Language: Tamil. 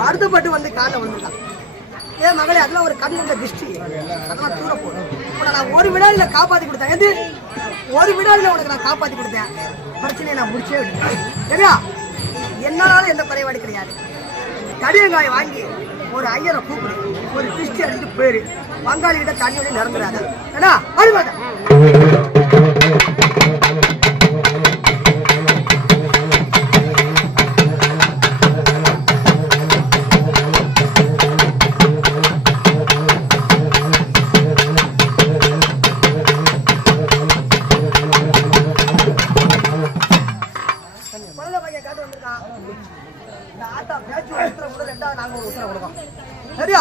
வருத்தப்பட்டு வந்து காலில் வந்துட்டான். ஏன் மகளே, அதெல்லாம் ஒரு கண் இருந்த திருஷ்டி, அதெல்லாம் தூர போடும். உன்னை நான் ஒரு விடாலில காப்பாத்தி கொடுத்தேன். எது ஒரு விடாலில உனக்கு நான் காப்பாத்தி கொடுத்தேன். பிரச்சனையை நான் முடிச்சே விட்டேன். சரியா? என்னாலும் எந்த குறைபாடு கிடையாது. தடியங்காயை வாங்கி ஒரு ஐயரை கூப்பிடு, ஒரு திருஷ்டி அடிச்சுட்டு போயிரு. பங்காளி கிட்ட தண்ணியோட நிறந்துடாத. ஏன்னா அது சரியா?